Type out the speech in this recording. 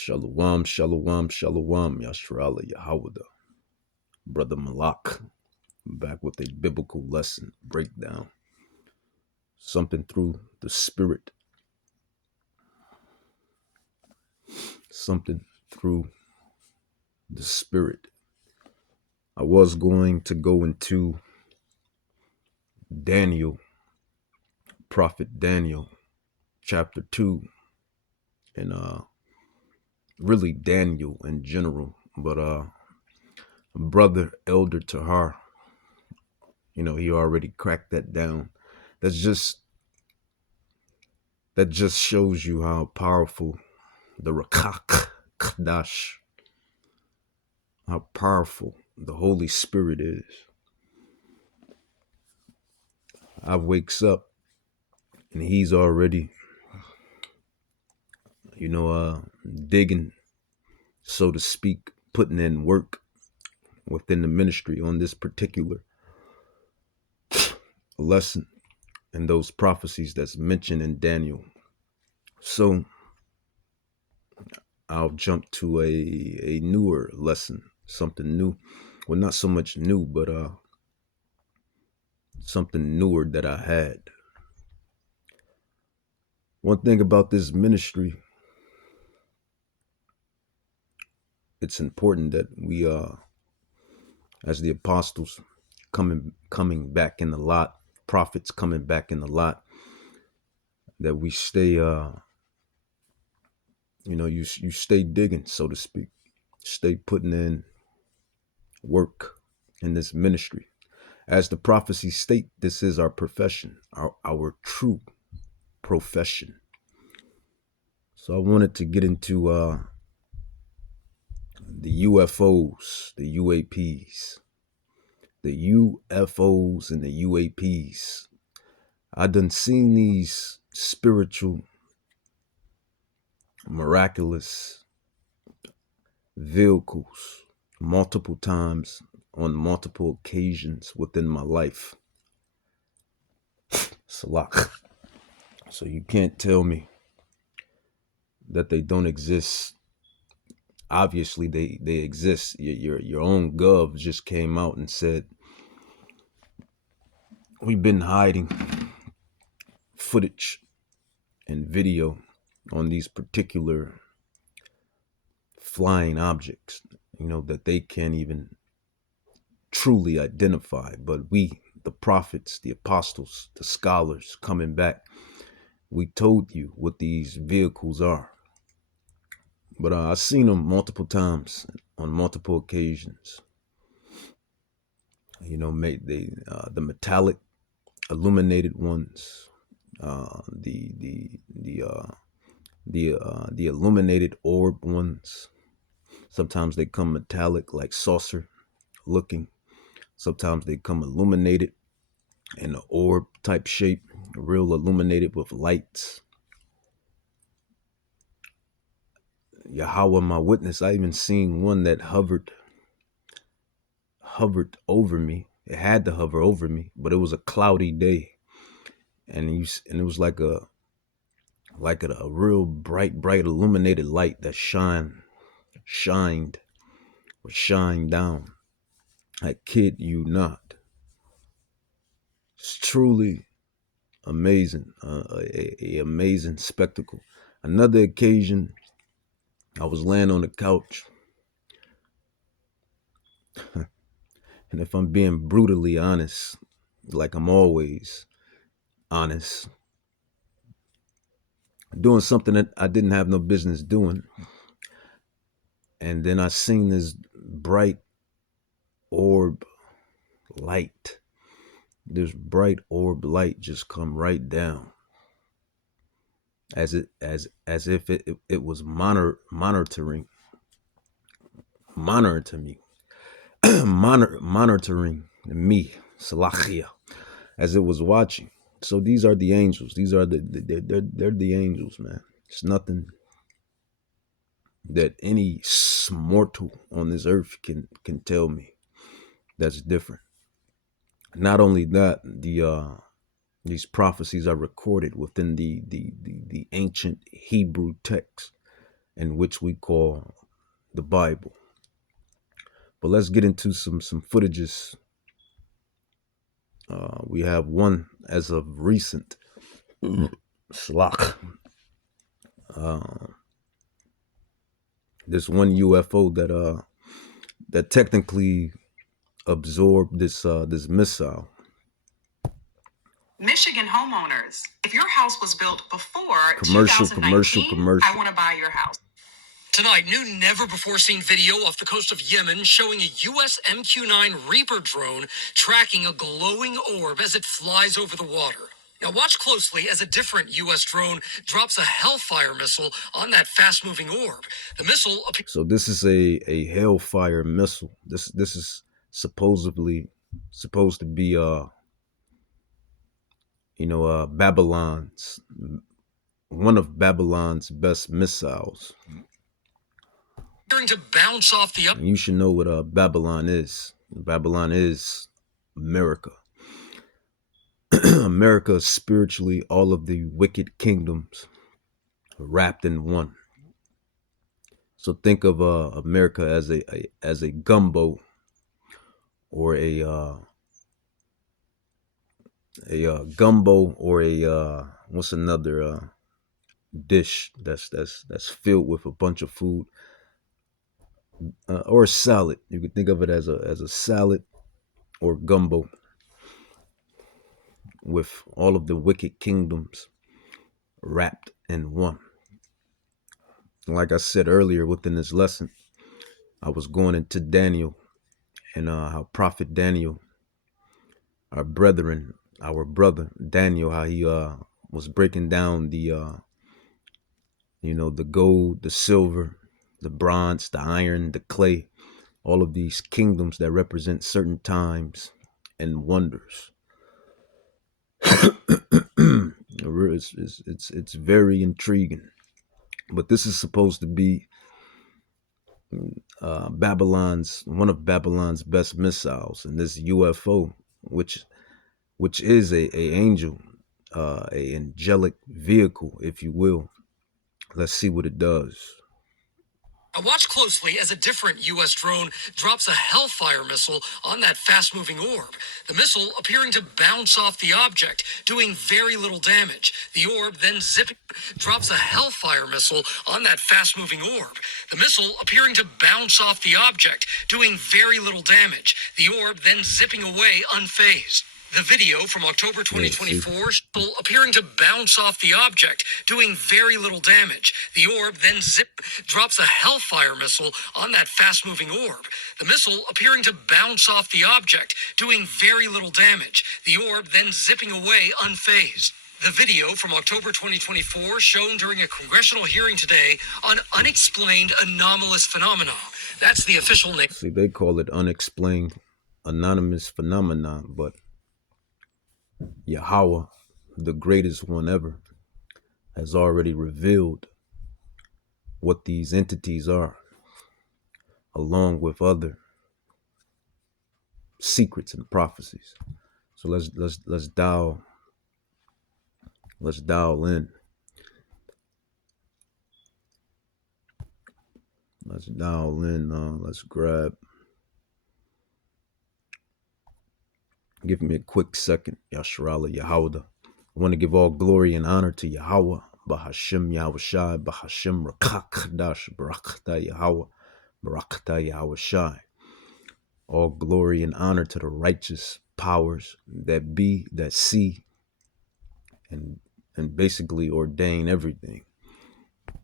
Shalom, shalom, shalom, Yashrala, Yahawada. Brother Malak, back with a biblical lesson breakdown. Something through the spirit. Something through the spirit. I was going to go into Daniel, Prophet Daniel, chapter 2, and really Daniel in general, but brother Elder Tahar, he already cracked that down. That just shows you how powerful the Rakak Kadash, how powerful the Holy Spirit is. I wakes up and he's already, digging, so to speak, putting in work within the ministry on this particular lesson and those prophecies that's mentioned in Daniel. So I'll jump to a newer lesson, something new. Well, not so much new, but something newer that I had. One thing about this ministry, it's important that we, as the apostles coming back in the lot, prophets coming back in the lot, that we stay, you stay digging, so to speak, stay putting in work in this ministry. As the prophecies state, this is our profession, our true profession. So I wanted to get into the UFOs, the UAPs, the UFOs and the UAPs. I done seen these spiritual, miraculous vehicles multiple times on multiple occasions within my life. Salak. So you can't tell me that they don't exist. Obviously they exist. Your own gov just came out and said we've been hiding footage and video on these particular flying objects, that they can't even truly identify. But we, the prophets, the apostles, the scholars coming back, we told you what these vehicles are. But I've seen them multiple times on multiple occasions. The metallic illuminated ones, the illuminated orb ones. Sometimes they come metallic, like saucer looking. Sometimes they come illuminated in an orb type shape, real illuminated with lights. Yahweh, my witness, I even seen one that hovered over me. It had to hover over me, but it was a cloudy day, and it was like a real bright illuminated light that shined down. I kid you not. It's truly amazing, a amazing spectacle. Another occasion, I was laying on the couch, and if I'm being brutally honest, like I'm always honest, doing something that I didn't have no business doing, and then I seen this bright orb light. This bright orb light just come right down, as if it was monitoring me, Salachia, as it was watching. So these are the angels. These are they're the angels, man. It's nothing that any mortal on this earth can tell me that's different. Not only that, these prophecies are recorded within the ancient Hebrew text, and which we call the Bible. But let's get into some footages. We have one as of recent. Slach. This one UFO that technically absorbed this missile. Michigan homeowners, if your house was built before 2019, I want to buy your house. Tonight, new never-before-seen video off the coast of Yemen showing a U.S. MQ-9 Reaper drone tracking a glowing orb as it flies over the water. Now watch closely as a different U.S. drone drops a Hellfire missile on that fast-moving orb. The missile... So this is a Hellfire missile. This is supposed to be Babylon's, one of Babylon's best missiles. To bounce off the you should know what Babylon is. Babylon is America. America is spiritually all of the wicked kingdoms wrapped in one. So think of America as a gumbo, or a gumbo, or a what's another dish that's filled with a bunch of food, or a salad. You could think of it as a salad or gumbo with all of the wicked kingdoms wrapped in one. Like I said earlier within this lesson, I was going into Daniel, and how Prophet Daniel, our brother Daniel, how he was breaking down the the gold, the silver, the bronze, the iron, the clay, all of these kingdoms that represent certain times and wonders. It's very intriguing. But this is supposed to be one of Babylon's best missiles, and this UFO, which is a angel, a angelic vehicle, if you will. Let's see what it does. Now watch closely as a different U.S. drone drops a Hellfire missile on that fast-moving orb. The missile appearing to bounce off the object, doing very little damage. The orb then drops a Hellfire missile on that fast-moving orb. The missile appearing to bounce off the object, doing very little damage. The orb then zipping away unfazed. The video from October 2024 appearing to bounce off the object, doing very little damage. The orb then drops a Hellfire missile on that fast-moving orb. The missile appearing to bounce off the object, doing very little damage. The orb then zipping away unfazed. The video from October 2024 shown during a congressional hearing today on unexplained anomalous phenomena. That's the official name. See, they call it unexplained anonymous phenomenon, but Yahweh, the greatest one ever, has already revealed what these entities are, along with other secrets and prophecies. So let's dial in. Let's dial in. Let's grab. Give me a quick second, Yasharala Yahweh. I want to give all glory and honor to Yahweh, Bahashim Yahushai, Bahashim Rakakdash, Barakata Yahweh, Barakata Yahushai. All glory and honor to the righteous powers that be, that see, and basically ordain everything.